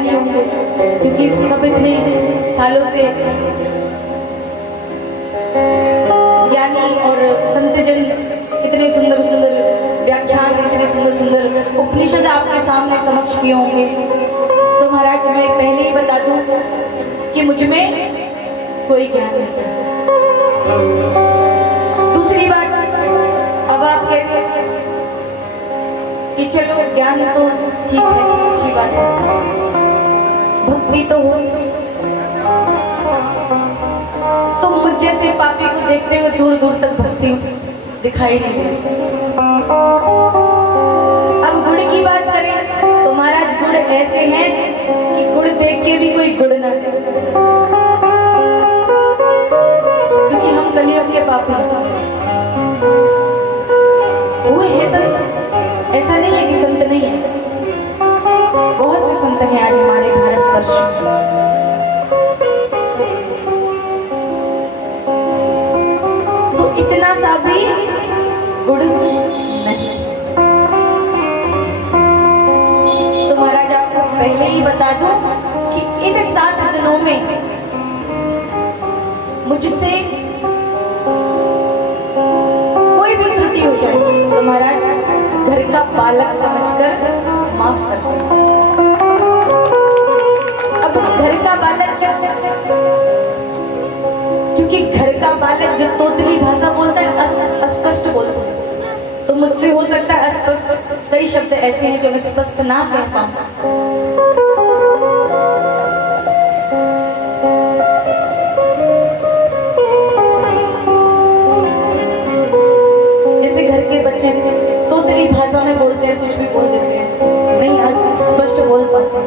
ज्ञानी होंगे, क्योंकि सब इतने सालों से ज्ञानी और संतजन इतने सुंदर सुंदर व्याख्यान, इतने सुंदर सुंदर उपनिषद आपके सामने समक्ष किए होंगे। तो महाराज मैं पहले ही बता दूं कि मुझ में कोई ज्ञान नहीं। दूसरी बात, अब आप कहते हैं कि चलो ज्ञान तो ठीक है, अच्छी बात है, भक्ति तो हो, तो मुझ जैसे पापी को देखते हुए दूर दूर तक भक्ति दिखाई नहीं देती। अब गुण की बात करें तो महाराज गुण ऐसे हैं कि गुण देख के भी कोई गुण ना दे, क्योंकि हम कलियुग के पापी वो है संत। ऐसा नहीं है कि संत नहीं है, बहुत से संत हैं आज हमारे भारतवर्ष में। तो इतना सा भी गुण नहीं। तो महाराज आपको पहले ही बता दूं कि इन 7 दिनों में मुझसे कोई भी त्रुटि हो जाए तो महाराज घर का बालक समझकर माफ कर दो। अब घर का बालक क्यों? क्योंकि घर का बालक जो तोतली भाषा बोलता है, अस्पष्ट बोलता है, तो मुझसे हो सकता है अस्पष्ट कई शब्द ऐसे हैं जो मैं स्पष्ट ना कह पाऊं। जैसे घर के बच्चे तोतली भाषा में बोलते हैं, कुछ भी बोल देते हैं, नहीं स्पष्ट बोल पाते।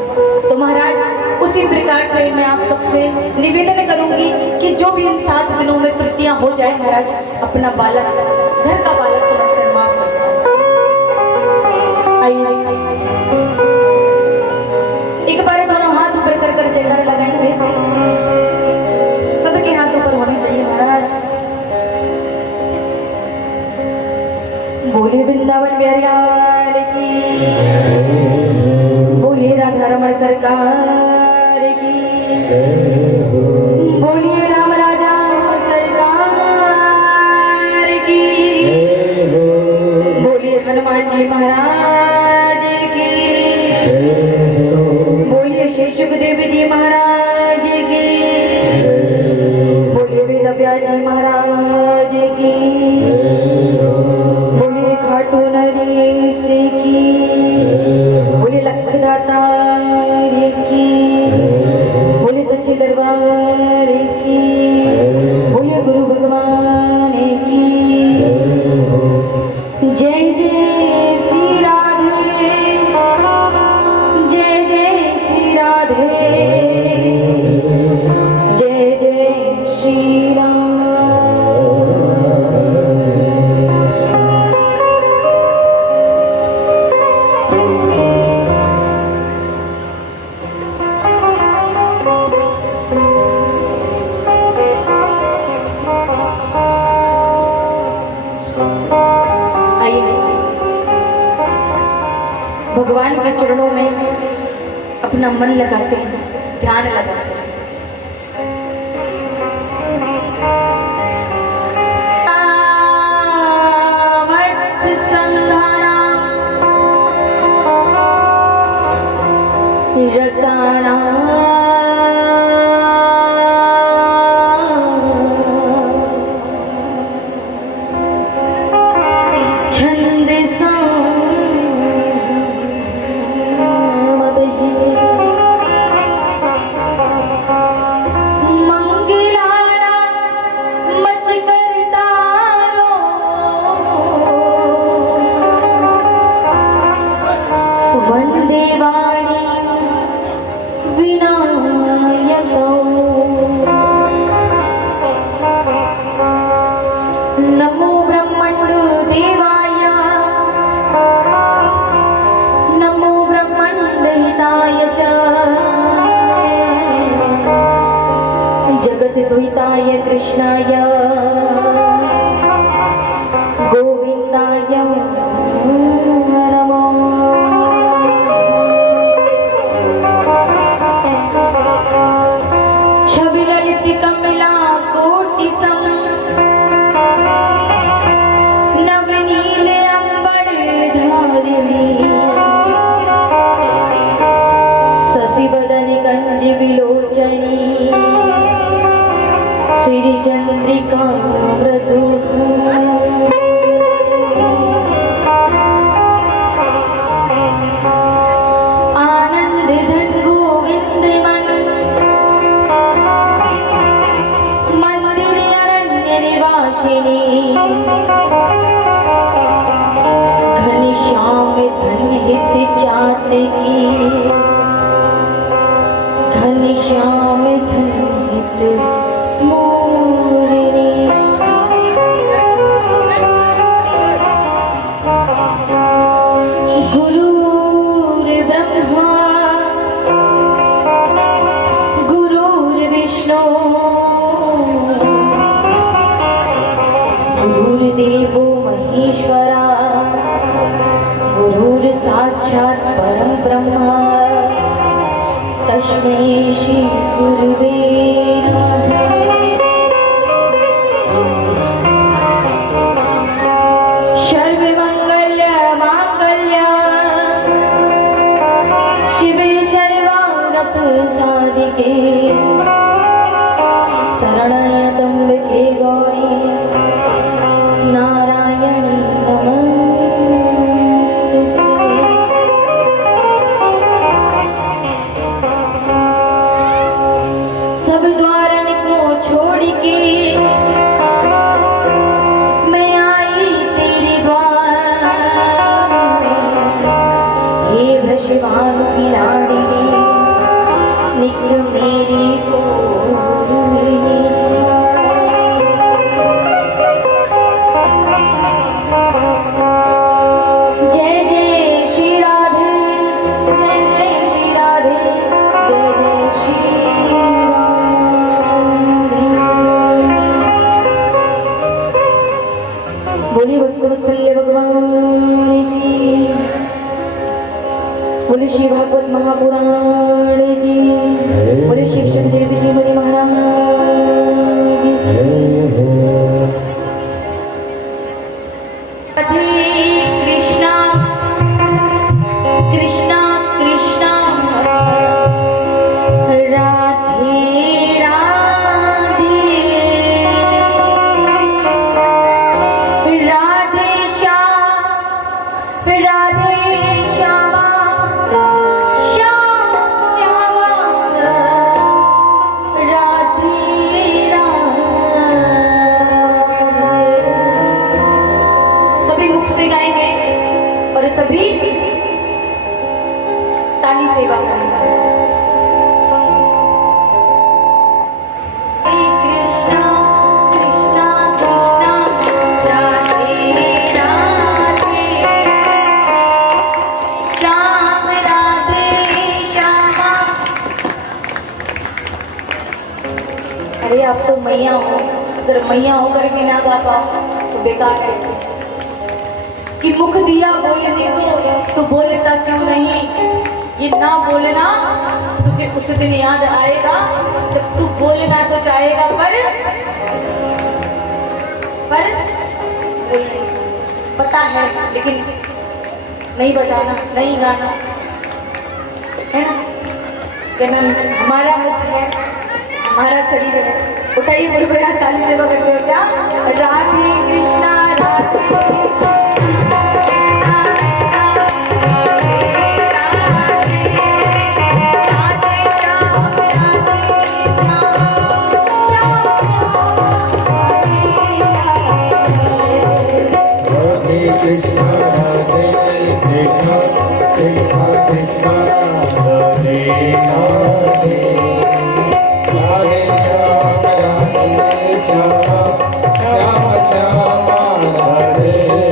तो महाराज उसी प्रकार से मैं आप सबसे निवेदन करूंगी कि जो भी इन 7 दिनों में त्रुटियां हो जाए महाराज, अपना बालक, घर का बालक समझकर माफ कर दो। आइए एक बार दोनों हाथ ऊपर कर कर जयकारा लगाएंगे। सबके हाथ ऊपर होने चाहिए महाराज। बोले वृंदावन बिहारी लाल की, बोलिए राधा रमण सरकार की, बोलिए राम राजा सरकार की, बोलिए हनुमान जी महाराज की, बोलिए श्री सुखदेव जी महाराज की, बोलिए वेद व्यास जी महाराज की, बोलिए खाटू नरेश की, बोलिए लखदातार की, बोलिए सच्चे दरबार की, बोलिए गुरु भगवान की। जय जय श्री राधे, जय जय श्री राधे, जय जय श्री राम। भगवान के चरणों में अपना मन लगाते हैं, ध्यान लगाते हैं। रसाना जगद्द्वैताय कृष्णाय गोविंदाय नमो। गिरिचंद्रिका मृदु आनंद धन गोविंद मन मंदिर अरण्य निवासिनी घनश्याम धन हित चात की घनश्याम धन हित मोरनी गुरुर्ब्रह्मा गुरुर्विष्णु गुरुर्देवो महेश्वरा गुरुर्साक्षात् परं ब्रह्मा तस्मै श्री गुरुवे नमः। सर्वमंगल मांगल्य शिवे सर्वार्थ साधिके शरण्य त्र्यंबके गौरी नारायणी सब द्वारन को छोड़ के मैं आई तेरे द्वार हे वृषभानु की लाडली निक मेरी गोरी जय जय श्री राधे जय जय श्री राधे जय जय श्री बोली भक्तवत्सल्य भगवान की बोली श्री भागवत महापुराण की बोली श्री देवी जी बोली महाराज की कृष्णा कृष्णा कृष्णा राधे राधे राधे श्यामा श्याम श्यामा राधे राधे। सभी मुख से गाएंगे और सभी ताली सेवा करेंगे। कृष्णा कृष्णा कृष्णा राधे राधे श्याम राधे श्यामा। अरे आप तो मैया हो, अगर मैया होकर के ना गा पाओ तो बेकार है कि मुख दिया बोलने को तो बोलता क्यों नहीं। ये ना बोलना तुझे उस दिन याद आएगा जब तू बोलना तो चाहेगा पर पता है लेकिन नहीं बताना नहीं गाना है ना। कहना हमारा मुख है हमारा शरीर है। उठाइए बोल बोला ताली सेवा करते हो क्या। Radhe Krishna Radhe Krishna Krishna Radhe Krishna Krishna Krishna Radhe Radhe Radhe Shama Radhe Shama Shama Shama Radhe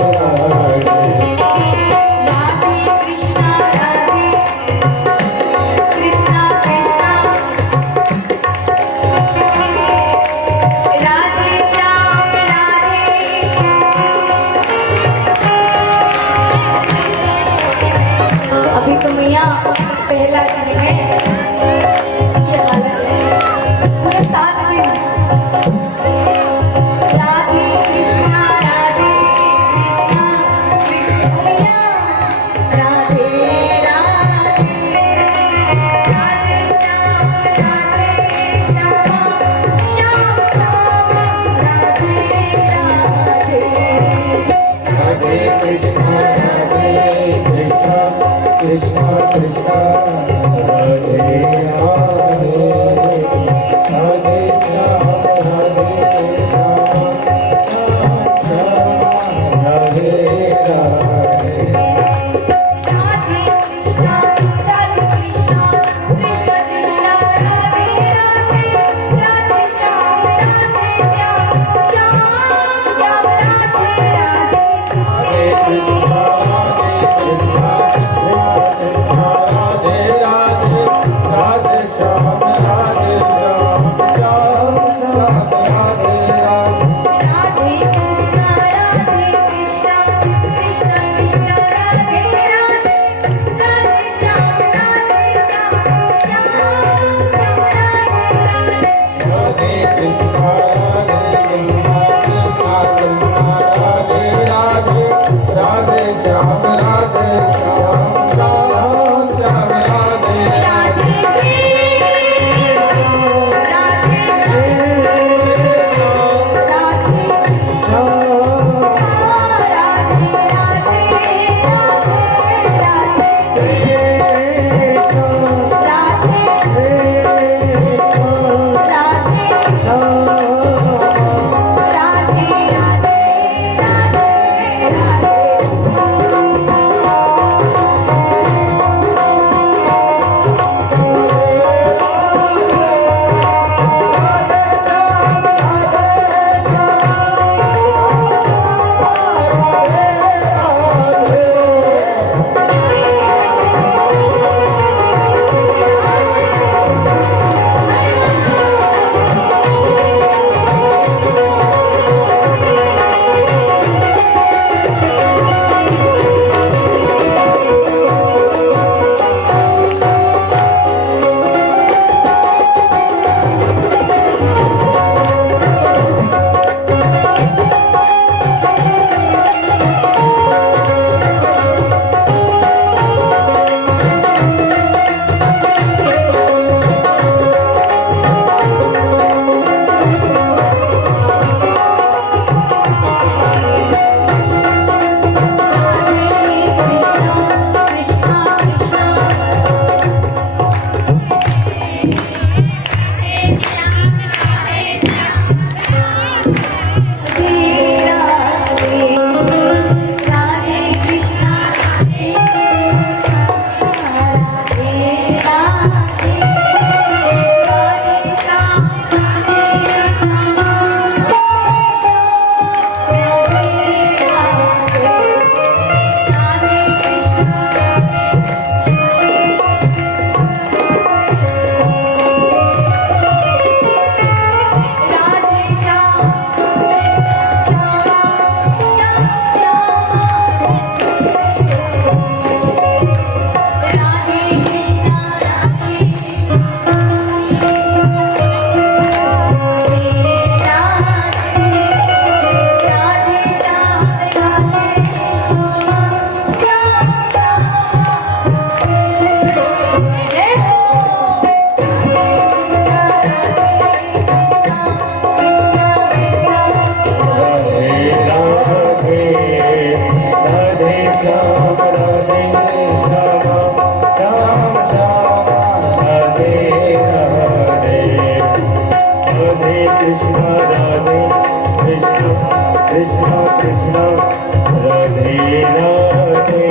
Radhe Radhe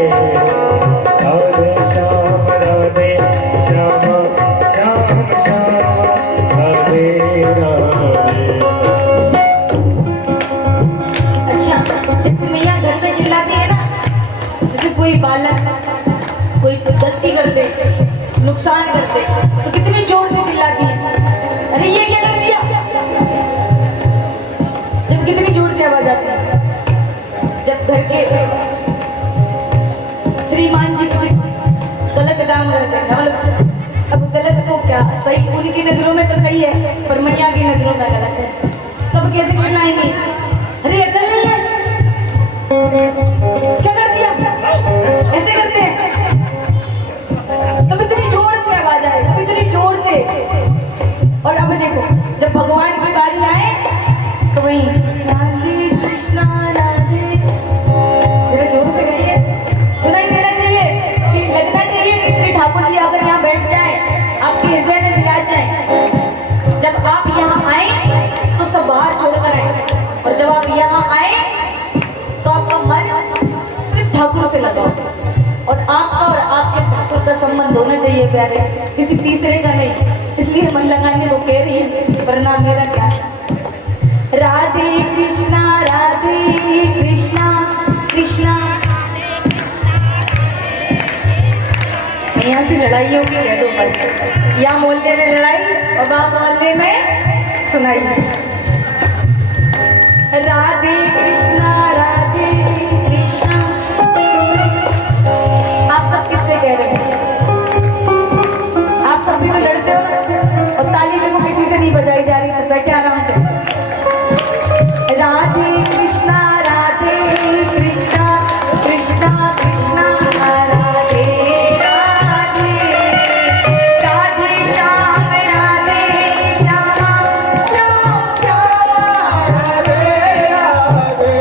Radhe Shyam Radhe Shyam Shyam Shyam Radhe Radhe. अच्छा, जैसे मैया घर में चिल्लाती है ना, जैसे कोई बालक कोई गलती कर दे, नुकसान कर दे, तो कितनी जोर से चिल्लाती है, अरे ये क्या कर दिया, जब कितनी जोर से आवाज आती है। जब घर के श्रीमान जी कुछ गलत काम करते हैं, मतलब अब गलत को क्या, सही उनकी नजरों में तो सही है पर मैया की नजरों में गलत है, तब कैसे चिल्लाएंगे, अरे अकल नहीं है, क्या कर दिया, ऐसे करते हैं। तब इतनी जोर से आवाज आए, तब इतनी जोर से। और अब देखो जब भगवान की बारी आए तो वही राधे कृष्णा राधे, जरा जोर से कहिए, सुनाई देना चाहिए, कि लगना चाहिए कि श्री ठाकुर जी अगर यहाँ बैठ जाए, आपके हृदय में विराज जाए। जब आप यहाँ आए तो सब बाहर छोड़कर आए, और जब आप यहाँ आए तो आपका मन सिर्फ ठाकुर से लगा, और आपका और आपके ठाकुर का संबंध होना चाहिए प्यारे, किसी तीसरे का नहीं। इसलिए मन लगाने को कह रही है, वरना मेरा क्या है। राधे कृष्णा कृष्णा। यहाँ से लड़ाई होगी कह दो बस, या मोहल्ले में लड़ाई और वहाँ मोहल्ले में सुनाई। राधे कृष्णा कृष्णा। आप सब किससे कह रहे हैं? आप सब भी तो लड़ते हो ना, और ताली देखो किसी से नहीं बजाई जा रही, सब बैठे आराम से। राधे कृष्णा कृष्णा कृष्णा कृष्णा राधे राधे राधे श्याम राधे श्याम श्याम श्याम राधे राधे।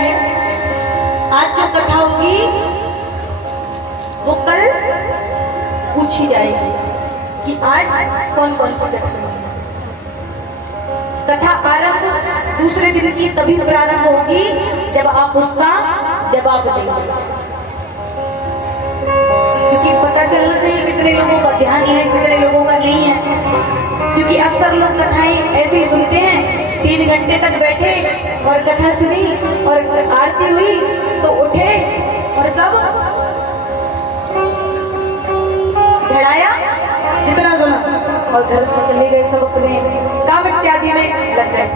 है, आज जो कथा होगी वो कल पूछी जाएगी कि आज कौन कौन सी कथा होगी। कथा आरंभ दूसरे दिन की तभी प्रारंभ होगी जब आप उसका जवाब देंगे, क्योंकि पता चलना चाहिए कितने लोगों का ध्यान है, कितने लोगों का नहीं है। क्योंकि अक्सर लोग कथाएं ऐसे ही सुनते हैं, 3 घंटे तक बैठे और कथा सुनी और आरती हुई तो उठे और सब झड़ाया जितना सुना और घर में चले गए, सब अपने काम इत्यादि में लग गए।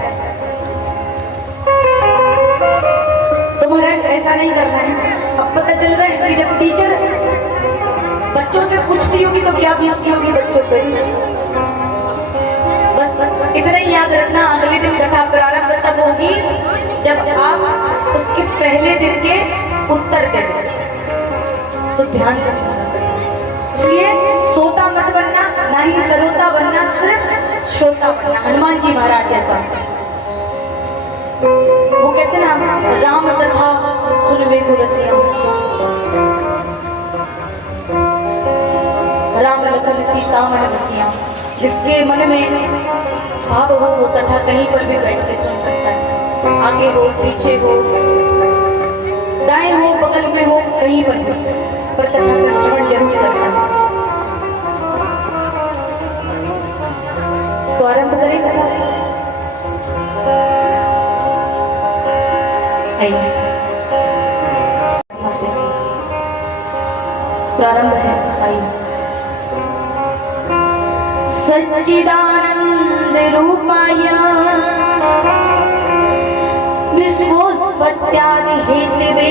तो महाराज ऐसा नहीं करना है। अब पता चल रहा है कि जब टीचर बच्चों से पूछती होगी तो क्या बीतती होगी बच्चों पे। बस इतना ही याद रखना, अगले दिन कथा प्रारंभ तब होगी जब आप उसके पहले दिन के उत्तर देंगे। तो ध्यान से सुनना, इसलिए सोता मत बनना, ना ही सरोता बनना, सिर्फ श्रोता बनना। हनुमान जी महाराज जैसा वो कहते ना, राम कथा सुनवे को रसिया, राम लखन सीता मन बसिया। जिसके मन में भाव हो वो कथा कहीं पर भी बैठ के सुन सकता है, आगे हो पीछे हो, दाएं हो बगल में हो, कहीं पर भी, पर कथा का श्रवण जरूर करना है। तो आरंभ करें कथा। प्रारंभ है। आइए। सच्चिदानंद रूपाय विश्वोत्पत्त्यादि हेतवे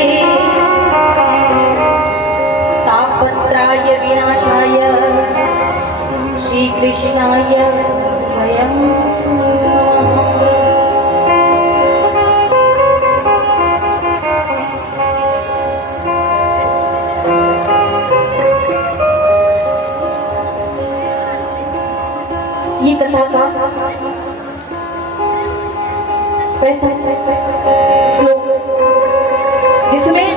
तापत्राय विनाशाय श्री कृष्णाय वयं ये कथा का श्लोक जिसमें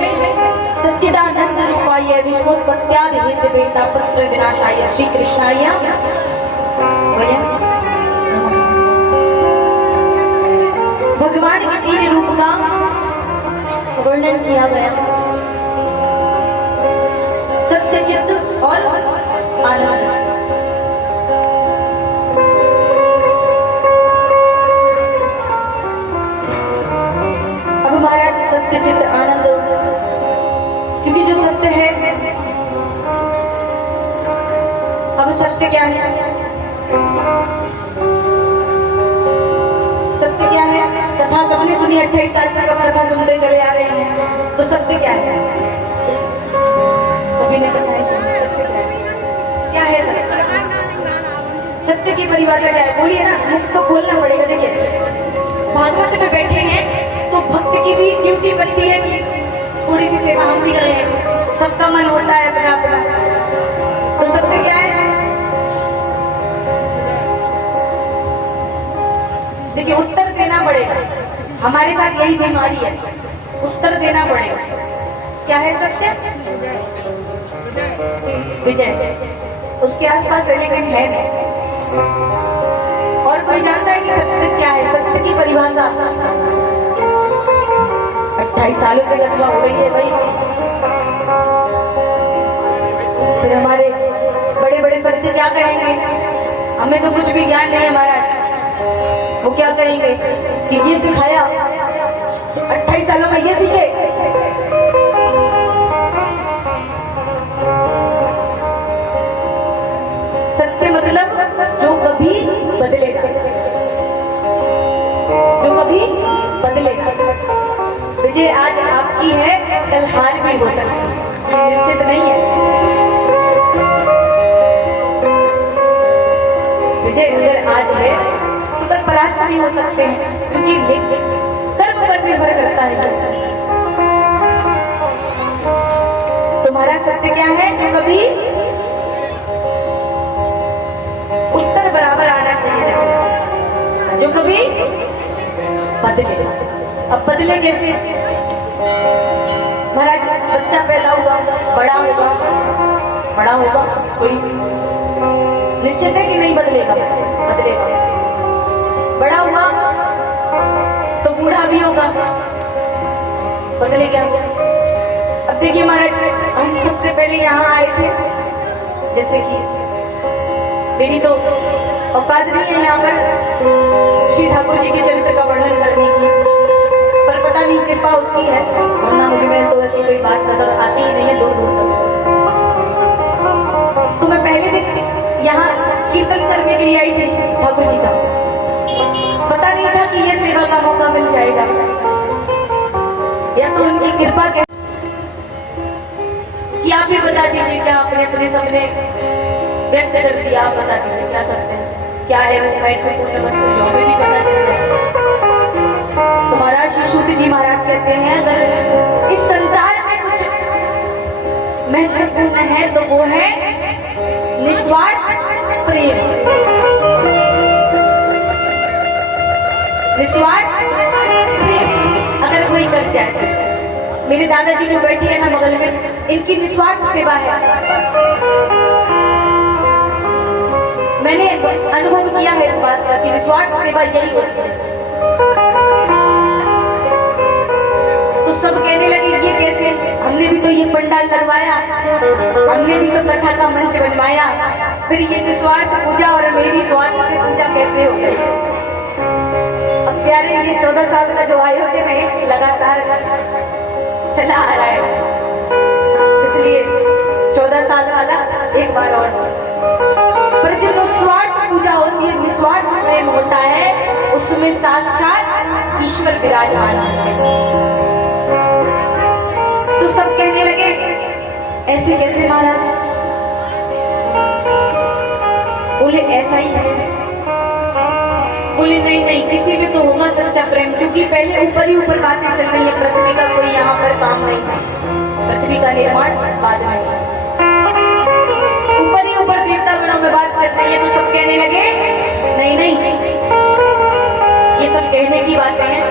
सच्चिदानंद रूपाय विश्वोत्पत्त्यादि हेतवे तापत्र विनाशाय श्री कृष्णाय वयं भगवान के 3 रूप का वर्णन किया गया, सत्यचित और आनंद। सत्यचित आनंद, क्योंकि जो सत्य है, अब सत्य क्या है? सत्य क्या है? कथा सबने सुनी, 28 साल से सब कथा सुनते चले आ रहे हैं, तो सत्य क्या है? सभी ने कथाएं सुनी। क्या है सत्य? सत्य की परिभाषा क्या है? बोलिए ना, मुख तो खोलना पड़ेगा। देखिए, भागवत में बैठे हैं तो भक्त की भी ड्यूटी बनती है कि थोड़ी सी सेवा हम भी करें, सबका मन होता है अपना अपना। तो सत्य क्या है? देखिए, उत्तर देना पड़ेगा। हमारे साथ यही बीमारी है, उत्तर देना पड़ेगा। क्या है सत्य? विजय। उसके आसपास है लेकिन है नहीं। और कोई जानता है कि सत्य क्या है? सत्य की परिभाषा 28 सालों से कथा हो रही है भाई। फिर हमारे बड़े बड़े सत्य क्या कहेंगे? हमें तो कुछ भी ज्ञान नहीं है महाराज। वो क्या कहेंगे कि ये सिखाया, 28 सालों में ये सीखे। सत्य मतलब जो कभी बदलेगा, जो कभी बदलेगा। विजय आज आपकी है, कल हार भी हो सकती है, ये निश्चित नहीं है। विजय अगर आज है तो कल परास्त भी हो सकते हैं, क्योंकि कर्म पर निर्भर करता है। तुम्हारा सत्य क्या है? जो कभी उत्तर बराबर आना चाहिए, जो कभी बदले। अब बदले कैसे? महाराज बच्चा पैदा हुआ, बड़ा होगा कोई निश्चित है कि नहीं बदलेगा, बड़ा हुआ तो बूढ़ा भी होगा, बदलेगा। अब देखिए महाराज, हम सबसे पहले यहाँ आए थे, जैसे कि मेरी तो औकात नहीं है यहाँ पर श्री ठाकुर जी के चरित्र का वर्णन करने की, पर पता नहीं कृपा उसकी है, वरना मुझे में तो ऐसी कोई बात नजर आती ही नहीं है दूर दूर तक। तो मैं पहले दिन यहाँ कीर्तन करने के लिए आई थी श्री ठाकुर जी का, पता नहीं था कि ये सेवा का मौका मिल जाएगा, या तो उनकी कृपा के कि आप ही बता दीजिए क्या आपने अपने सामने व्यक्त कर दिया, आप बता दीजिए क्या सकते हैं, क्या है वो महत्वपूर्ण वस्तु जो हमें भी पता चल जाए। तो महाराज श्री शुद्ध जी महाराज कहते हैं, अगर इस संसार में कुछ महत्वपूर्ण है तो वो है निस्वार्थ प्रेम। निस्वार्थ प्रेम अगर कोई कर जाए, मेरे दादाजी जो बैठी है ना बगल में, इनकी निस्वार्थ सेवा है। मैंने अनुभव किया है इस बात का कि निस्वार्थ सेवा यही होती है। तो सब कहने लगे ये कैसे, हमने भी तो ये पंडाल लगवाया, हमने भी तो कथा का मंच बनवाया, फिर ये निस्वार्थ पूजा और मेरी स्वार्थ से पूजा कैसे हो गई। अब प्यारे ये 14 साल का जो आयोजन है लगातार चला आ रहा है, इसलिए 14 साल वाला एक बार और, पर जो निस्वार्थ पूजा होती है, निस्वार्थ प्रेम होता है, उसमें साक्षात ईश्वर विराजमान है। तो सब कहने लगे ऐसे कैसे महाराज, बोले ऐसा ही है, बोले नहीं नहीं किसी में तो होगा सच्चा प्रेम, क्योंकि पहले ऊपर ही ऊपर बातें चल रही है, पृथ्वी का कोई यहाँ पर काम नहीं है, पृथ्वी का निर्माण बाद में, ऊपर ही ऊपर देवता गणों में बात चल रही है। तो सब कहने लगे नहीं नहीं ये सब कहने की बातें हैं,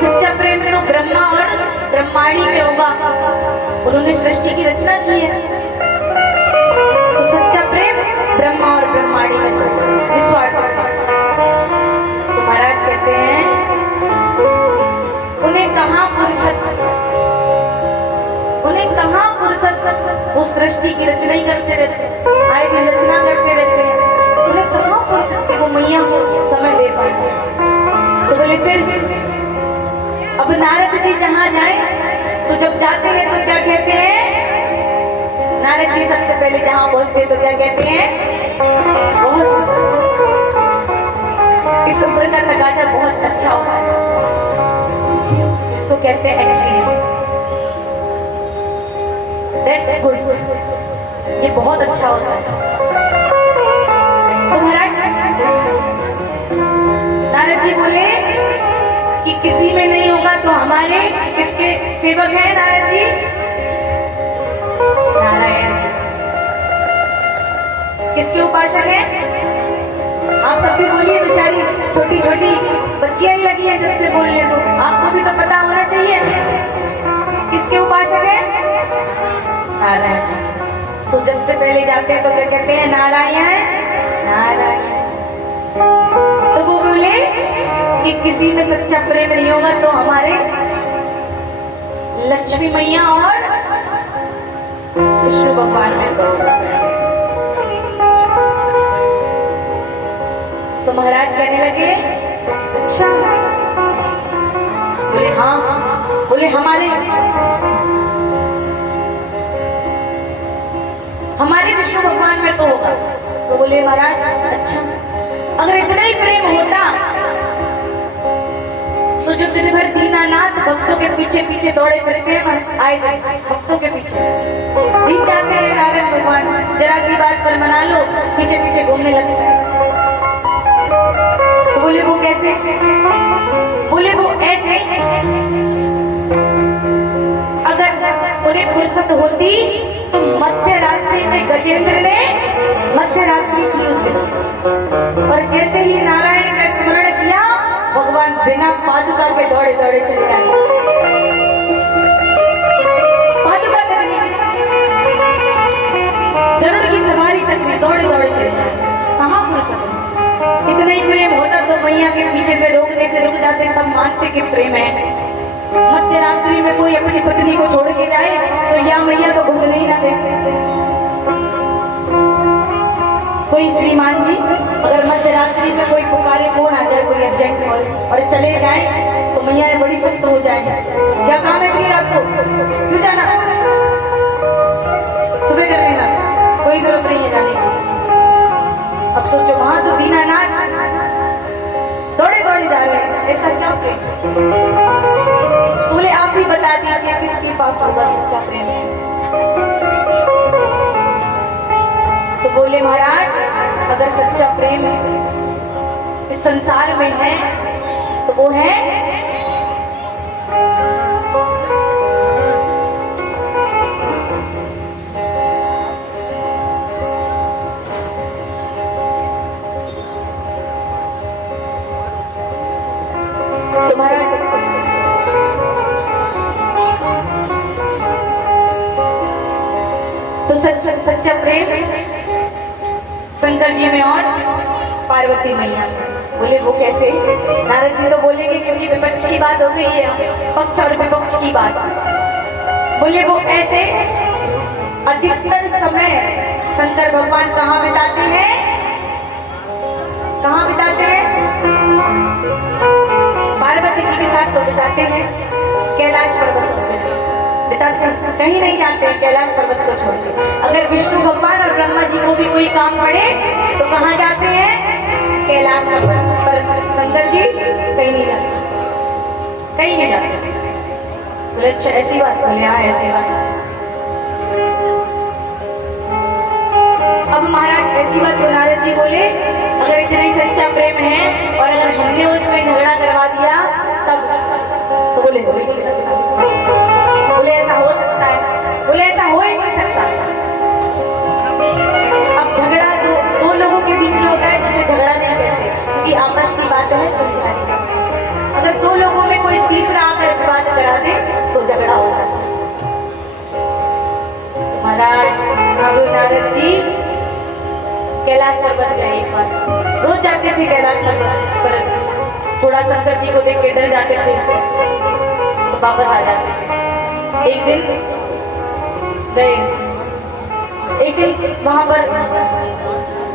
सच्चा प्रेम तो ब्रह्मा और ब्रह्मांडी में होगा, उन्होंने सृष्टि की रचना की है, तो सच्चा प्रेम ब्रह्मा और ब्रह्मांडी में निस्वार्थ होगा। तो महाराज कहते हैं उन्हें कहाँ फुर्सत वो सृष्टि की रचना ही करते रहते हैं, आए दिन रचना करते रहते हैं, उन्हें कहाँ फुर्सत कि वो मैया को समय दे पाए। तो बोले फिर अब नारद जी जहाँ जाए, तो जब जाते हैं तो क्या कहते हैं, नारद जी सबसे पहले जहाँ पहुंचते तो क्या कहते हैं, बहुत सुंदर, इस उम्र का तकाजा बहुत अच्छा होता है, इसको कहते हैं एक्सपीरियंस, दैट्स गुड, ये बहुत अच्छा होता है। तो महाराज नारद जी बोले कि किसी में नहीं होगा तो हमारे किसके सेवक हैं नारद जी, नारायण जी, किसके उपासक हैं, आप सब भी बोलिए, बेचारी छोटी छोटी बच्चियां ही लगी है जब से बोलने, तो आपको भी तो पता होना चाहिए किसके उपासक है, नारायण जी। तो जब से पहले जाते हैं तो क्या कहते हैं, नारायण नारायण। तो वो बोले कि किसी में सच्चा प्रेम नहीं होगा तो हमारे लक्ष्मी मैया और विष्णु भगवान में तो होगा। तो महाराज कहने लगे अच्छा, बोले हाँ, बोले हमारे विष्णु भगवान में तो होगा। तो बोले महाराज अच्छा, अगर इतना ही प्रेम होता तो जो दिन भर दीनानाथ भक्तों के पीछे पीछे दौड़े फिरते हैं, आए भक्तों के पीछे भी चाहते हैं नारायण भगवान, जरा सी बात पर मना लो पीछे पीछे घूमने लगते हैं। तो बोले वो कैसे, बोले वो ऐसे, अगर उन्हें फुर्सत होती तो मध्य रात्रि में गजेंद्र ने मध्य रात्रि की उस दिन, और जैसे ही नारायण का स्मरण किया भगवान बिना पादुका के दौड़े दौड़े चले आए। जाते तब मानते कि प्रेम है। मध्य रात्रि में कोई अपनी पत्नी को छोड़ के जाए तो या मैया तो घुसने ही ना दे। कोई श्रीमान जी अगर मध्य रात्रि में कोई पुकारे, फोन आ जाए, कोई अर्जेंट कॉल और चले जाए तो मैया बड़ी सख्त हो जाए। क्या काम है फिर आपको, क्यों जाना, सुबह कर लेना, कोई जरूरत नहीं है जाने की। अब सोचो वहां तो दीनानाथ दौड़े दौड़े जा रहे हैं, ऐसा क्या प्रेम। बोले आप ही बता दीजिए किसके पास होगा सच्चा प्रेम। तो बोले महाराज अगर सच्चा प्रेम इस संसार में है तो वो है तुम्हारा। तो सच्चा प्रेम शंकर जी में और पार्वती मैया में। बोले वो कैसे। नारद जी तो बोलेंगे क्योंकि विपक्ष की बात हो गई है, पक्ष और विपक्ष की बात। बोले वो ऐसे अधिकतर समय शंकर भगवान कहाँ बिताते हैं, कहाँ बिताते हैं, पार्वती जी के साथ तो बिताते हैं, कैलाश पर्वत पर बिताते हैं, कहीं नहीं जाते हैं कैलाश पर्वत को छोड़ के। अगर विष्णु भगवान और ब्रह्मा जी को भी कोई काम पड़े तो कहाँ जाते हैं, कैलाश पर्वत पर। शंकर जी कहीं नहीं जाते, कहीं नहीं जाते। बोले अच्छा ऐसी बात। बोले हाँ ऐसी बात। अब महाराज ऐसी बात तो नारद जी बोले अगर इतना ही सच्चा प्रेम है और अगर हमने उसमें झगड़ा करवा दिया तब तो बोले हो ही नहीं सकता। बोले ऐसा हो सकता है, बोले ऐसा हो ही नहीं सकता। अब झगड़ा दो लोगों के बीच में होता है जिसे झगड़ा नहीं कहते क्योंकि आपस की बात है सुलझाने का। अगर दो लोगों में कोई तीसरा आकर बात करा दे तो झगड़ा हो जाता है। महाराज अब नारद जी कैलाश पर्वत गए एक बार, रोज जाते थे कैलाश पर्वत पर, थोड़ा शंकर जी को देख के डर जाते थे तो वापस आ जाते थे। एक दिन गए, एक दिन वहां पर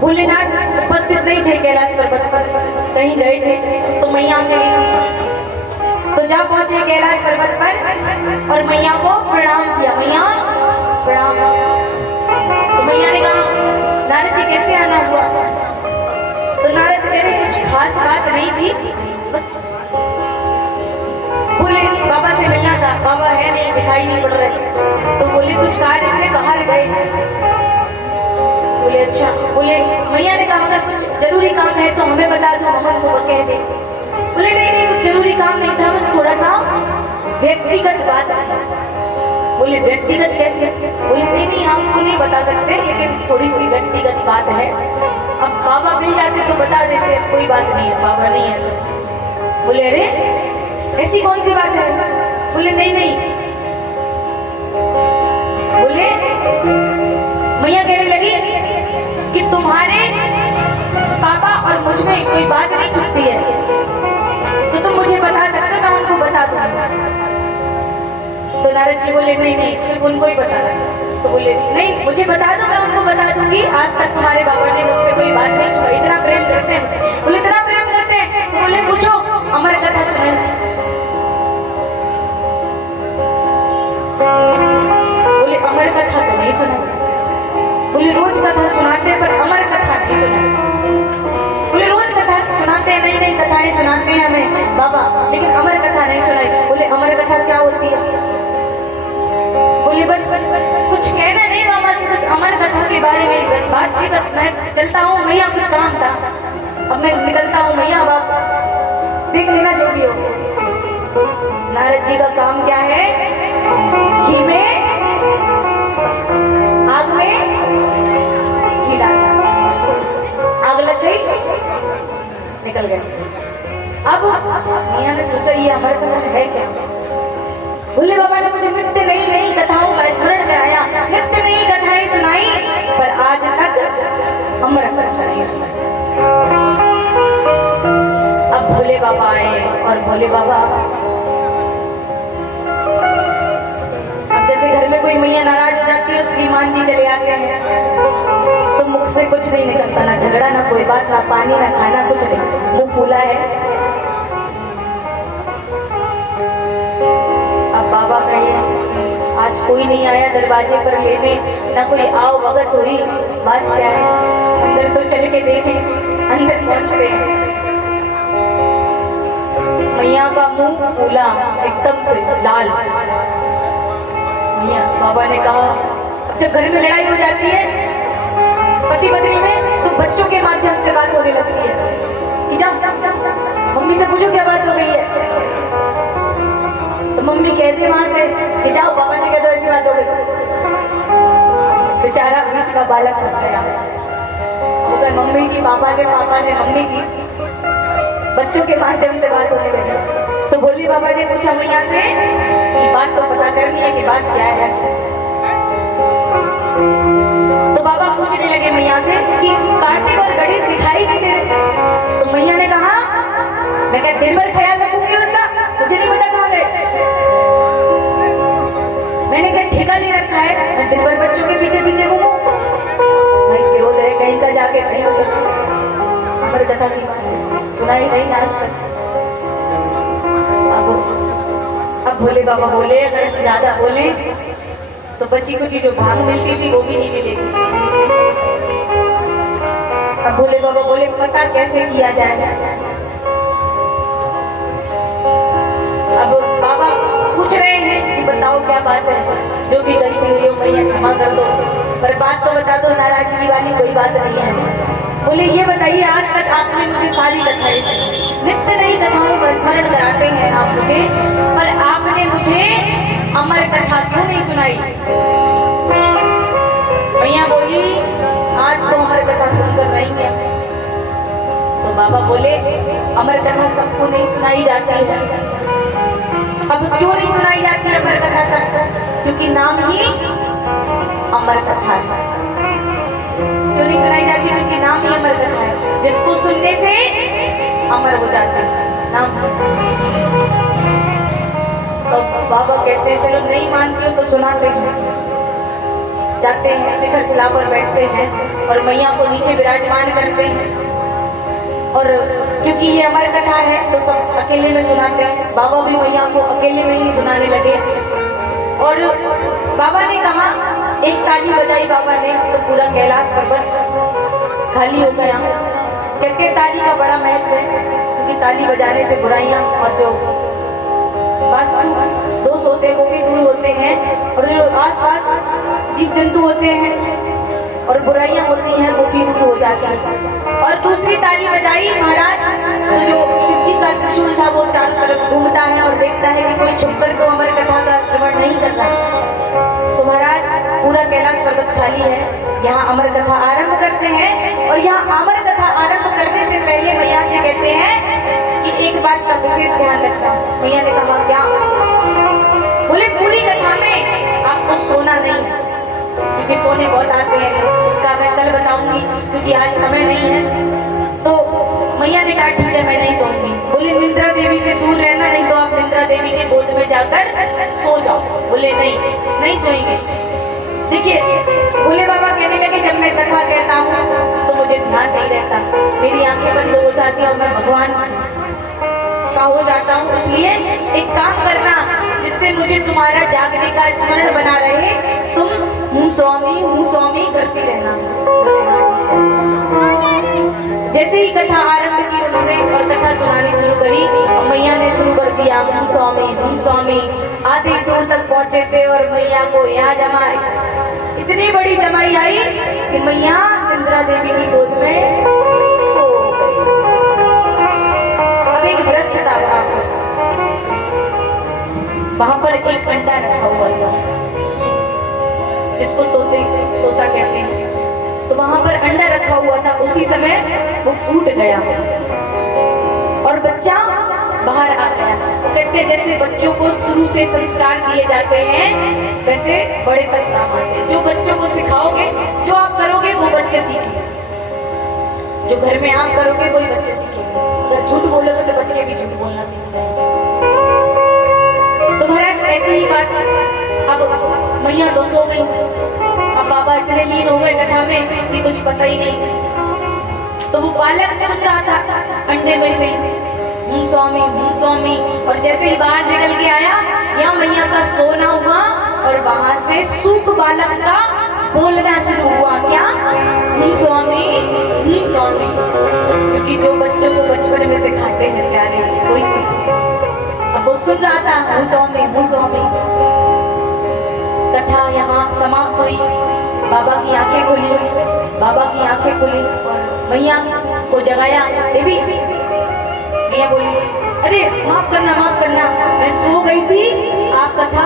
भोलेनाथ उपस्थित नहीं थे कैलाश पर्वत पर, कहीं गए थे तो मैया गई थी। तो जब पहुंचे कैलाश पर्वत पर और मैया को प्रणाम किया, मैया प्रणाम। तो मैया ने कहा नारद जी कैसे आना हुआ। तो नारद कह रहे कुछ खास बात नहीं थी, बस बोले बाबा से मिलना था, बाबा है नहीं, दिखाई नहीं पड़ रहे। तो बोले कुछ कार्य से बाहर गए। बोले अच्छा। बोले मैया ने कहा अगर कुछ जरूरी काम है तो हमें बता दो, हम उनको कह दे। बोले नहीं नहीं कुछ जरूरी काम नहीं था, बस थोड़ा सा व्यक्तिगत बात है। बोले व्यक्तिगत कैसे। बोले नहीं हमको नहीं बता सकते लेकिन थोड़ी सी व्यक्तिगत बात है। अब बाबा मिल जाते तो बता देते, कोई बात नहीं है, बाबा नहीं है। बोले अरे ऐसी कौन सी बात है। बोले नहीं नहीं। बोले मैया कहने लगी कि तुम्हारे पापा और मुझ में कोई बात नहीं छुपती है तो तुम मुझे बता सकते हो, मैं उनको बता दूंगा। तो नारद जी बोले नहीं नहीं सिर्फ उनको ही बताना। तो बोले नहीं मुझे बता दो, मैं उनको बता दूंगी। आज तक तुम्हारे बाबा ने मुझसे कोई बात नहीं छुपाई, इतना प्रेम करते हैं। बोले इतना प्रेम करते हैं। तो बोले पूछो अमर कथा सुने। बोले अमर कथा तो नहीं सुना। बोले रोज कथा सुनाते हैं पर अमर कथा नहीं सुना। बोले रोज कथा सुनाते हैं, नई नई कथाएं सुनाते हैं हमें बाबा, लेकिन अमर कथा नहीं सुनाई। बोले अमर कथा क्या होती है। बोले बस कुछ कहना नहीं बाबा से, बस अमर कथा के बारे में बात थी, बस मैं चलता हूँ मैया, कुछ काम था, अब मैं निकलता हूँ मैया, अब देख लेना जो भी हो। नारद जी का काम क्या है, घी में आग में घी डालना, आग लग गई निकल गए। अब मैया ने सोचा ये अमर कथा है क्या। भोले बाबा ने मुझे नित्य नई नई कथाओं का स्मरण कराया, नित्य नई कथाएं सुनाई, पर आज तक अमर कथा नहीं सुनाई। अब अब भोले बाबा आए और भोले बाबा, अब जैसे घर में कोई मैया नाराज हो जाती है, उसकी मान जी चले आते हैं तो मुख से कुछ नहीं निकलता, ना झगड़ा, ना कोई बात, ना पानी, ना खाना, कुछ नहीं, मुंह फूला है। अब बाबा कहे आज कोई नहीं आया दरवाजे पर लेने, ना कोई आओ भगत हुई, बात क्या है, अंदर तो चल के देखें। अंदर पहुंचते हैं, मैया का मुंह फूला एकदम से लाल। मैया बाबा ने कहा जब घर में लड़ाई हो जाती है पति पत्नी में तो बच्चों के माध्यम से बात होने लगती है कि जाओ मम्मी से पूछो क्या बात हो गई है, तो मम्मी कहती वहां से कि जाओ पापा से कह दो ऐसी बात हो गई। बेचारा बीच का बालक फंस गया, वो कहे मम्मी की पापा से मम्मी की, बच्चों के माध्यम से बात होने लगी। तो भोले बाबा ने पूछा मैया से कि बात तो पता करनी है कि बात क्या है। तो बाबा पूछने लगे मैया से कि कार्तिक और गणेश दिखाई नहीं दे रहे। तो मैया ने कहा मैं क्या दिन भर ख्याल रखूंगी उनका, मुझे नहीं पता कहाँ गए। मैंने क्या ठेका नहीं रखा है, मैं दिन भर बच्चों के पीछे पीछे घूमूं, भाई क्यों रहे कहीं का जाके कहीं उधर। हमारी कथा की बात सुनाई नहीं आज तक। अब भोले बाबा बोले अगर ज्यादा बोले तो बची कुची जो भाग मिलती थी वो भी नहीं मिलेगी। अब भोले बाबा बोले पता कैसे किया जाए। अब बाबा पूछ रहे हैं कि बताओ क्या बात है, जो भी गलती हुई हो मैया क्षमा कर दो, पर बात तो बता दो, नाराजगी वाली कोई बात नहीं है। बोले ये बताइए आज तक आपने मुझे सारी कथाएं नित्य नई कथाओं का स्मरण कराते हैं आप मुझे, पर आपने मुझे अमर कथा क्यों नहीं सुनाई। मैया बोली आज तो अमर कथा सुनकर रही है। तो बाबा बोले अमर कथा सबको नहीं सुनाई जाती है। अब क्यों नहीं सुनाई जाती है अमर कथा सबको, क्योंकि नाम ही अमर कथा है। क्यों नहीं सुनाई जाती, क्योंकि नाम ही अमर कथा है, जिसको सुनने से अमर हो जाते हैं नाम। तो बाबा कहते हैं चलो नहीं मानती हो तो सुनाते हैं। जाते हैं शिखर शिला पर बैठते हैं और मैया को नीचे विराजमान करते हैं, और क्योंकि ये अमर कथा है तो सब अकेले में सुनाते हैं। बाबा भी मैया को अकेले में ही सुनाने लगे, और बाबा ने कहा एक ताली बजाई बाबा ने तो पूरा कैलाश पर्वत खाली हो गया। कहते ताली का बड़ा महत्व है, क्योंकि ताली बजाने से बुराइयां और जो वास्तु दोष होते हैं वो भी दूर होते हैं, और जो आसपास जीव जंतु होते हैं और बुराइयां होती हैं वो भी दूर हो जाती है। और दूसरी ताली बजाई महाराज, तो जो शिव जी का त्रिशूल था वो चारों तरफ घूमता है और देखता है कि कोई छुपकर तो अमर कथा का श्रवण नहीं कर रहा। तो महाराज पूरा कैलाश पर्वत खाली है, यहाँ अमर कथा आरंभ करते हैं। और यहाँ अमर कथा आरंभ करने से पहले मैया से कहते हैं कि एक बात का विशेष ध्यान रखना। मैया ने कहा क्या? बोले पूरी कथा में आपको सोना नहीं है, क्योंकि सोने बहुत आते हैं, इसका मैं कल बताऊंगी क्योंकि आज समय नहीं है। तो मैया ने कहा ठीक है मैं नहीं सोऊंगी। बोले निद्रा देवी से दूर रहना, नहीं तो आप निद्रा देवी के गोद में जाकर सो जाओ। बोले नहीं सोएंगे। देखिए भोले बाबा कहने लगे जब मैं कथा कहता हूँ तो मुझे ध्यान नहीं रहता, मेरी आंखें बंद हो जाती हैं और मैं भगवान का हो जाता हूँ। इसलिए एक काम करना जिससे मुझे तुम्हारा जागने का स्मरण बना रहे, तुम हूँ स्वामी करती रहना। जैसे ही कथा आरंभ की उन्होंने और कथा सुनानी शुरू करी और मैया ने शुरू कर दिया हूँ स्वामी। आधी दूर तक पहुंचे थे और मैया को यहाँ जमाई, इतनी बड़ी जमाई आई कि मैया इंदिरा देवी की गोद में सो गई। अब एक वृक्ष था वहां पर एक अंडा रखा हुआ था, जिसको तोता कहते हैं। तो वहां पर अंडा रखा हुआ था, उसी समय वो फूट गया और बच्चा बाहर आ गया। तो कहते हैं जैसे बच्चों को शुरू से संस्कार दिए जाते हैं वैसे बड़े तक काम आते हैं। जो बच्चों को सिखाओगे, जो आप करोगे वो बच्चे सीखेंगे। जो घर में आप करोगे वही बच्चे सीखेंगे। अगर झूठ बोलोगे तो बच्चे भी झूठ बोलना सीख जाएंगे। तो महाराज ऐसी ही बात, अब मैया तो सो गई, अब बाबा इतने लीन हो गए कथा में कि कुछ पता ही नहीं। तो वो बालक सुन रहा था अंडे में से, हूँ स्वामी, और जैसे ही बाहर निकल के आया, यहाँ मैया का सोना हुआ और वहां से सूक बालक का बोलना शुरू हुआ। क्या? हूँ स्वामी। क्योंकि जो बच्चों को बचपन में सिखाते हैं प्यारे, कोई सीखे। अब वो सुन रहा था, हूँ स्वामी। कथा यहाँ समाप्त हुई, बाबा की आंखें खुली और मैया को जगाया। देवी, मैया बोली, अरे माफ करना, मैं सो गई थी, आप कथा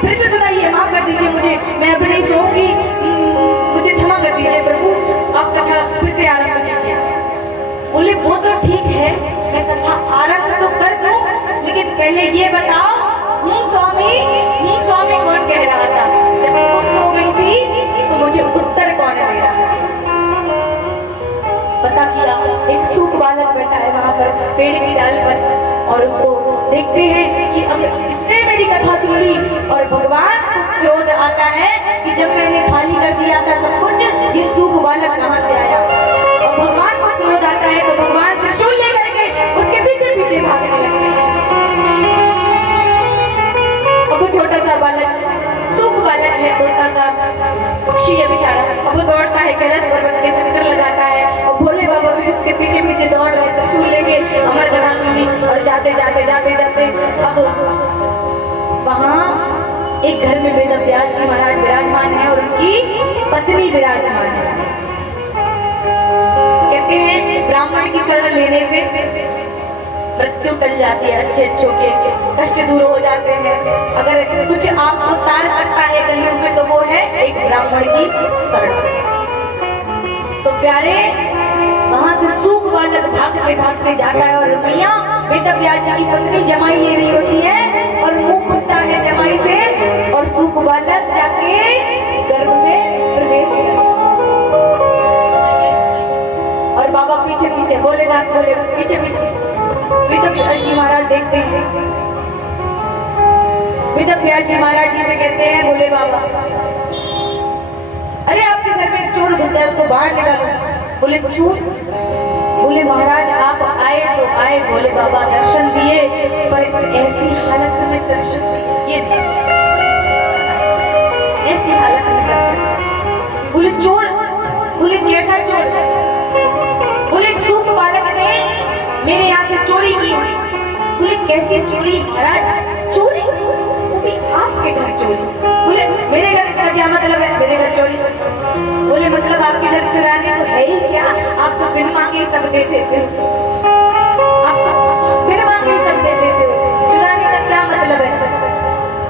फिर से सुनाइए, माफ कर दीजिए मुझे, मैं अभी नहीं सोऊंगी, मुझे क्षमा कर दीजिए प्रभु, आप कथा फिर से आरंभ कीजिए। बोले वो तो ठीक है, मैं कथा आरंभ तो कर दूं, लेकिन पहले ये बताओ, हूँ स्वामी कौन कह रहा था? जब तुम सो गई थी तो मुझे उत्तर कौन दे रहा था? पता किया, एक सूक बालक बैठा है वहां पर पेड़ की डाल पर, और उसको देखते हैं कि अगर इसने मेरी कथा सुन ली और भगवान को क्रोध आता है कि जब मैंने खाली कर दिया था सब कुछ, ये सूक बालक कहां से आया? और भगवान को क्रोध आता है तो भगवान त्रिशूल लेकर के उसके पीछे भागने लगते हैं। अब वो छोटा सा बालक, सूक बालक है, तोता का पक्षी है बेचारा, अब वो दौड़ता है, कैलाश पर्वत के चक्कर लगाता है, और भोले बाबा भी उसके पीछे दौड़ रहे, त्रिशूल लेके अमर कथा सुनी। और जाते अब वहां एक घर में वेद व्यास जी महाराज विराजमान है और उनकी पत्नी विराजमान है। कहते हैं ब्राह्मण की शरण लेने से मृत्यु टल जाती है, अच्छे के कष्ट दूर हो जाते हैं। अगर कुछ आपको उतार सकता है कलयुग में तो वो है एक ब्राह्मण की शरण। तो प्यारे, वहां से सूक बालक भागते जाता है और मैया वेद व्यास जी की पत्नी जमाई ले रही होती है और मुंह खुलता है जमाई से, और सूक बालक जाके गर्भ में प्रवेश करता है। और बाबा पीछे भोलेनाथ बोले पीछे वेद व्यास जी महाराज देखते हैं, वेद व्यास जी महाराज जी से कहते हैं, बोले बाबा, अरे आपके घर में चोर घुसा है, उसको बाहर निकालो। बोले चोर? बोले महाराज आप आए तो आए, बोले बाबा दर्शन दिए, पर ऐसी हालत में दर्शन ये ऐसी हालत में दर्शन। बोले चोर? बोले कैसा चोर? बोले एक सूक बालक ने मेरे यहाँ से चोरी की। बोले कैसी चोरी महाराज? चोरी? आपके घर चोरी? बोले मेरे घर से क्या मतलब है? मेरे घर चोरी? बोले मतलब आपके घर चुराने तो है ही क्या? आप तो बिन मांगे ही सब दे देते हो, आप तो बिन मांगे ही सब दे देते हो, चुराने का क्या मतलब है?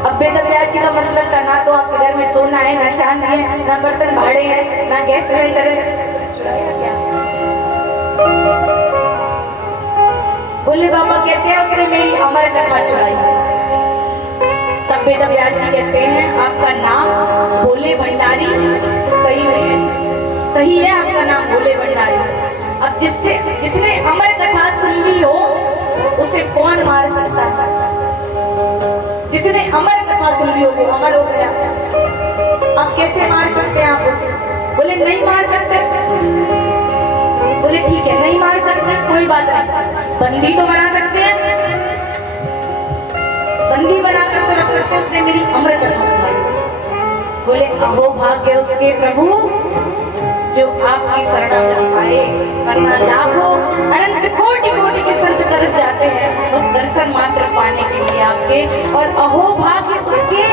अब वेद व्यास जी का मतलब था, ना तो आपके घर में सोना है, ना चांदी है, ना बर्तन भाड़े हैं, ना गैस सिलेंडर है, चुराया क्या? बोले बाबा कहते हैं उसने मेरी अमर कथा चुराई। तब वेद व्यास जी कहते हैं आपका नाम भोले भंडारी सही नहीं है, सही है आपका नाम भोले भंडारी। अब जिसने अमर कथा सुन ली हो उसे कौन मार सकता है? जिसने अमर कथा सुन ली हो वो अमर हो गया। अब कैसे मार सकते हैं आप उसे? बोले नहीं मार सकते। बोले ठीक है नहीं मार सकते, कोई बात नहीं, बंदी तो बना सकते हैं, बंदी बनाकर तो रख सकते हैं। उसने मेरी अमर कथा सुनाई। बोले अहो भाग्य उसके प्रभु जो आपकी शरण आए, वरना लाखों अनंत कोटि के संत तरस जाते हैं उस दर्शन मात्र पाने के लिए आपके, और अहो भाग्य उसके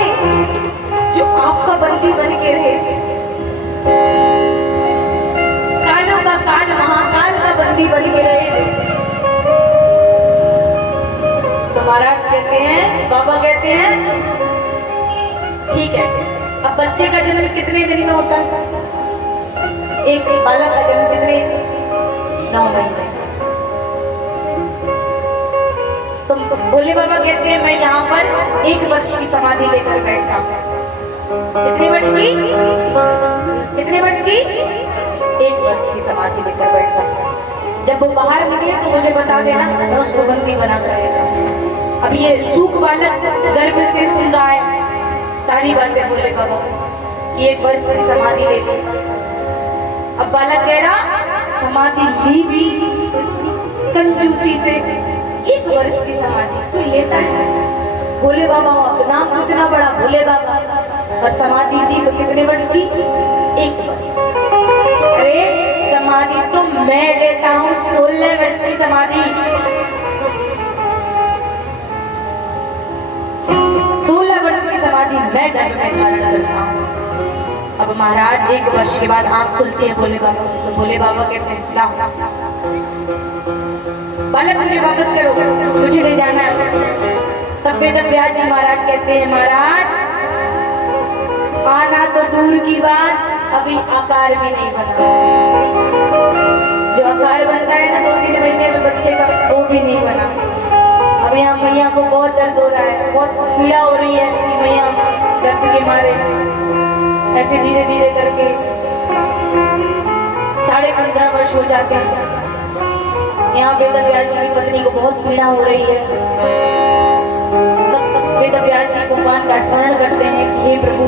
जो आपका बंदी बन के रहे, कालों का काल महाकाल का बंदी बन के रहे। तो महाराज कहते हैं, बाबा कहते हैं ठीक है, अब बच्चे का जन्म कितने दिन में होता है? एक बालक का जन्म कितने? 9 महीने। तो भोले बाबा कहते हैं मैं यहाँ पर 1 वर्ष की समाधि लेकर बैठा हूँ। कितने वर्ष की? कितने वर्ष की? 1 वर्ष की समाधि लेकर बैठता है। जब वो बाहर निकले तो मुझे बता देना, मैं उसको बंदी बना कर ले जाऊँ। अब ये सूख बालक गर्भ से सुन रहा है सारी बातें भोले बाबा कि 1 वर्ष की समाधि लेगी। अब बालक कह रहा समाधि ली भी कंजूसी से, 1 वर्ष की समाधि कोई लेता है? भोले बाबा नाम तो इतना बड़ा भोले बाबा, और समाधि ली तो कितने वर्ष की? 1 वर्ष। अरे समाधि तो मैं लेता हूँ 16 वर्ष की समाधि। 16 वर्ष की समाधि मैं गर्भ में धारण करता हूँ। अब महाराज 1 वर्ष के बाद आंख खुलती है भोले बाबा, तो भोले बाबा कहते हैं लाओ बालक मुझे वापस करो, मुझे ले जाना है। तब बेटा व्यास जी महाराज कहते हैं महाराज आना तो दूर की बात, अभी आकार भी नहीं बना। जो आकार बनता है ना 2-3 महीने में बच्चे का, वो भी नहीं बना। अब यहाँ मैया को बहुत दर्द हो रहा है, बहुत पीड़ा हो रही है कि मैया दर्द के मारे ऐसे धीरे धीरे करके 15.5 वर्ष हो जाते हैं। यहाँ वेद व्यास जी की पत्नी को बहुत पीड़ा हो रही है। तब वेद व्यास जी भगवान का स्मरण करते हैं कि हे प्रभु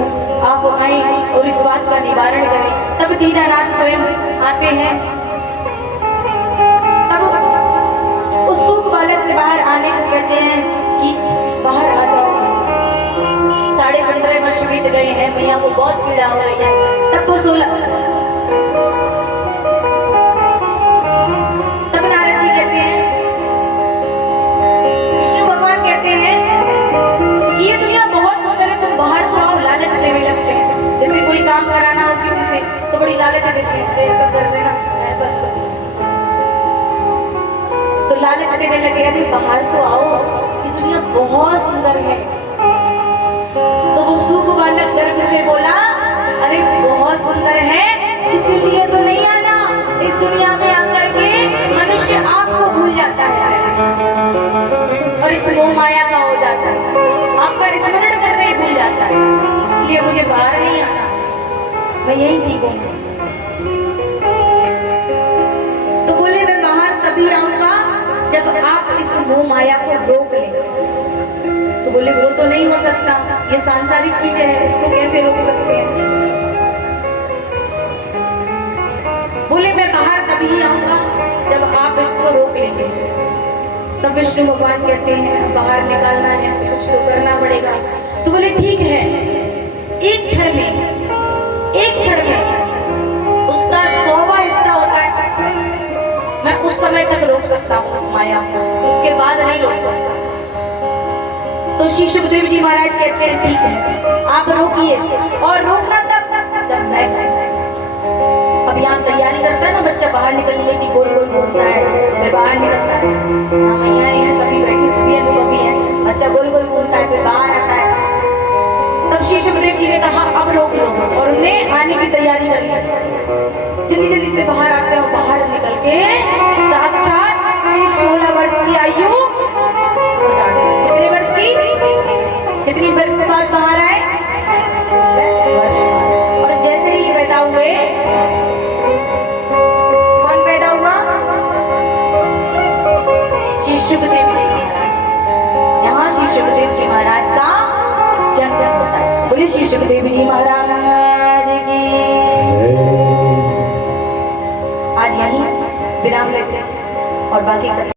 आप आए और इस बात का निवारण करें। तब दीनानाथ स्वयं आते हैं। तब उस सूख बालक से बाहर आने को कहते हैं कि बाहर आ जाओ। 15.5 वर्ष बीत गए हैं, मैया को बहुत पीड़ा हो रही है। तब वो 16 तब नारद जी कहते हैं, विष्णु भगवान कहते हैं कि ये दुनिया बहुत सुंदर है, तुम बाहर तो आओ। लालच देने लगते हैं, जैसे कोई काम कराना हो किसी से तो बड़ी लालच देते हैं, ऐसा कर देना ऐसा कर देना, तो लालच देने लगे अरे बाहर तो आओ, ये दुनिया बहुत सुंदर है। तो वो सूख बालक गर्भ से बोला अरे बहुत सुंदर है, इसीलिए तो नहीं आना। इस दुनिया में आकर के मनुष्य आपको भूल जाता है और इस मोह माया का हो जाता है, आपका स्मरण करना ही भूल जाता है। इसलिए मुझे बाहर नहीं आना, मैं यही ठीक हूँ। तो बोले मैं बाहर तभी आऊंगा जब आप इस मोह माया को रोक लें। तो बोले वो तो नहीं हो सकता, ये सांसारिक चीज है, इसको कैसे रोक सकते हैं? बोले मैं बाहर तभी आऊंगा जब आप इसको रोक लेंगे। तब विष्णु भगवान कहते हैं बाहर निकालना है, कुछ तो करना पड़ेगा। तो बोले ठीक है, एक क्षण में उसका 100वां हिस्सा होता है, मैं उस समय तक रोक सकता हूँ उस माया को, उसके बाद नहीं रोक सकता। तो श्री सुखदेव जी महाराज कहते हैं ठीक है आप रोकिए, और रोकना तब जब मैं। अब यहाँ तैयारी करता है ना बच्चा बाहर निकलने की, गोल गोल घूमता है, फिर बाहर निकलता है। मैया है सभी बैठे, सभी अनुभवी है, बच्चा गोल गोल घूमता है फिर बाहर आता है। तब श्री सुखदेव जी ने कहा अब रोक लो, और उन्हें आने की तैयारी कर ली। जल्दी जल्दी से बाहर आते हैं, बाहर निकल के साक्षात श्री 16 वर्ष की आयु, कितने वर्ष की, कितनी वर्ष बाद बाहर आए? वर्ष। और जैसे ही पैदा हुए, कौन पैदा हुआ? श्री सुखदेव जी महाराज। यहाँ श्री सुखदेव जी महाराज का जन्म होता है। बोले श्री सुखदेव जी महाराज की। आज यहीं विराम लेते हैं और बाकी करते हैं।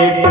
Bye.